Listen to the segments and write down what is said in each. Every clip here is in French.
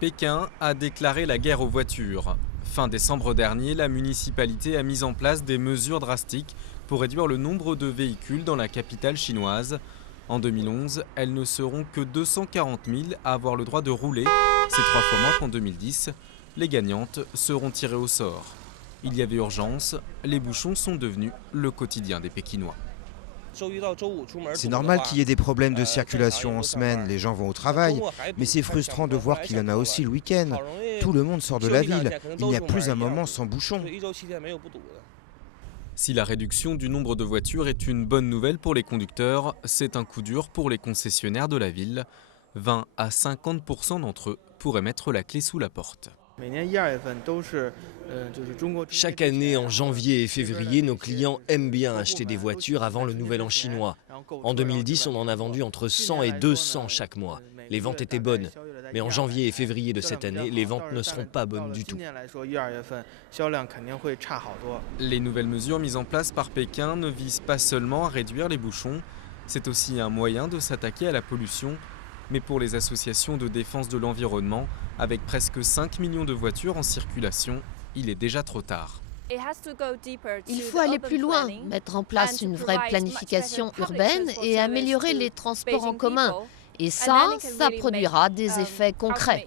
Pékin a déclaré la guerre aux voitures. Fin décembre dernier, la municipalité a mis en place des mesures drastiques pour réduire le nombre de véhicules dans la capitale chinoise. En 2011, elles ne seront que 240 000 à avoir le droit de rouler. C'est 3 fois moins qu'en 2010. Les gagnantes seront tirées au sort. Il y avait urgence, les bouchons sont devenus le quotidien des Pékinois. C'est normal qu'il y ait des problèmes de circulation en semaine, les gens vont au travail, mais c'est frustrant de voir qu'il y en a aussi le week-end. Tout le monde sort de la ville, il n'y a plus un moment sans bouchon. Si la réduction du nombre de voitures est une bonne nouvelle pour les conducteurs, c'est un coup dur pour les concessionnaires de la ville. 20 à 50% d'entre eux pourraient mettre la clé sous la porte. Chaque année, en janvier et février, nos clients aiment bien acheter des voitures avant le Nouvel An chinois. En 2010, on en a vendu entre 100 et 200 chaque mois. Les ventes étaient bonnes. Mais en janvier et février de cette année, les ventes ne seront pas bonnes du tout. Les nouvelles mesures mises en place par Pékin ne visent pas seulement à réduire les bouchons, c'est aussi un moyen de s'attaquer à la pollution. Mais pour les associations de défense de l'environnement, avec presque 5 millions de voitures en circulation, il est déjà trop tard. Il faut aller plus loin, mettre en place une vraie planification urbaine et améliorer les transports en commun. Et ça produira des effets concrets.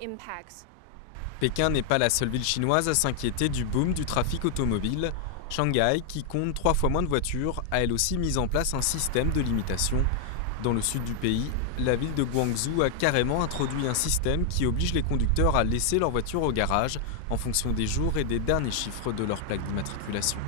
Pékin n'est pas la seule ville chinoise à s'inquiéter du boom du trafic automobile. Shanghai, qui compte 3 fois moins de voitures, a elle aussi mis en place un système de limitation. Dans le sud du pays, la ville de Guangzhou a carrément introduit un système qui oblige les conducteurs à laisser leur voiture au garage en fonction des jours et des derniers chiffres de leur plaque d'immatriculation.